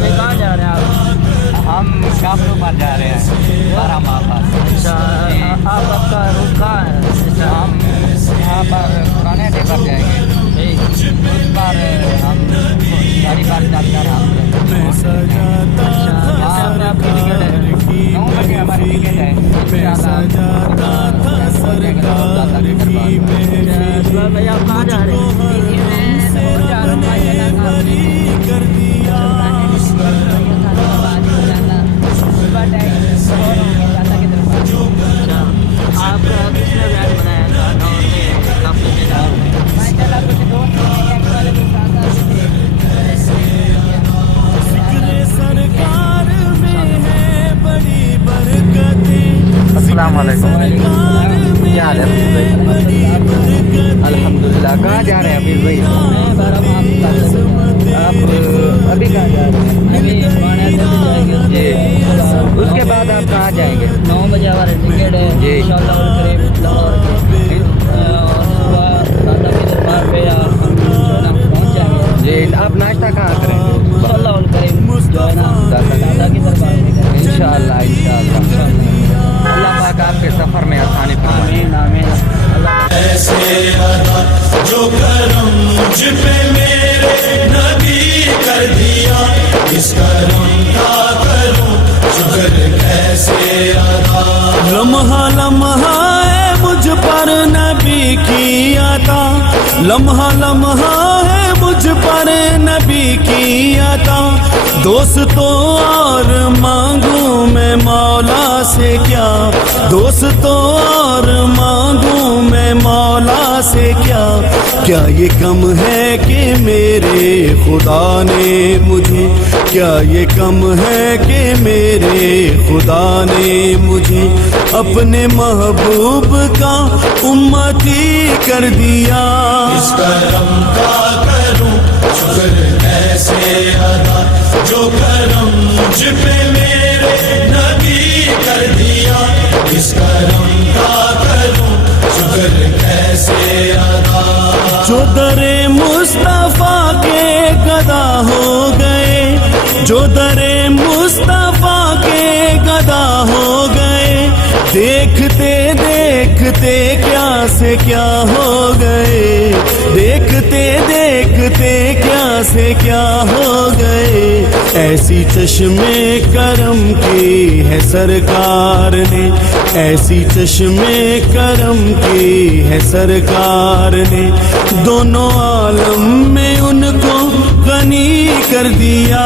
سے کہاں جا رہے ہیں آپ؟ ہم کافروں پر جا رہے ہیں 12 ماہ بعد۔ اچھا آپ کا روٹ کہاں ہے؟ ہم یہاں پر پرانے اڈے پر جائیں گے، اس پر ہم گاڑی پر چل کر ہم آپ کی ٹکٹ ہے 9 بجے ہماری ٹکٹ ہے بھائی آپ کہاں جا رہے آپ کا کس نے بیان بنایا تھا دور میں کافی السلام علیکم، کیا حال ہے حفیظ بھائی؟ الحمدللہ۔ کہاں جا رہے ہیں حفیظ بھائی؟ آپ ابھی کہاں جا رہے ہیں؟ اس کے بعد آپ کہاں جائیں گے؟ 9 بجے ہمارے ٹکٹ ہے جی انشاءاللہ قریب لاہور کے اور صبح دادا کی دربار پہ ہم جو ہے نا پہنچ جائیں گے جی۔ آپ ناشتہ کہاں کریں گے؟ انشاءاللہ قریب جو ہے نا دادا کی دربار میں کریں گے انشاءاللہ انشاءاللہ۔ اللہ پاک آپ کے سفر میں آسانی فرمائے۔ آمین آمین۔ اللہ ایسے ادا جو کرم مجھ پہ میرے نبی کر دیا، اس کرم کا کروں شکر کیسے ادا۔ لمحہ لمحہ ہے مجھ پر نبی کی عطا، لمحہ لمحہ ہے مجھ پر نبی کی عطا۔ دوستوں اور مانگوں میں مولا سے کیا، دوستوں اور مانگوں میں مولا سے کیا، کیا یہ کم ہے کہ میرے خدا نے مجھے، کیا یہ کم ہے کہ میرے خدا نے مجھے اپنے محبوب کا امتی کر دیا۔ اس کرم کا کروں شکر کیسے ادا، جو کرم مجھ پہ میرے نبی کر دیا، اس کرم کا کروں شکر کیسے ادا۔ جو در مصطفیٰ کے گدا ہو گئے، جو در مصطفیٰ کے گدا ہو گئے، دیکھتے دیکھتے کیا سے کیا ہو گئے، دیکھتے دیکھتے کیا سے کیا ہو گئے۔ ایسی چشمے کرم کی ہے سرکار نے، ایسی چشمے کرم کی ہے سرکار نے، دونوں عالم میں ان کو غنی کر دیا۔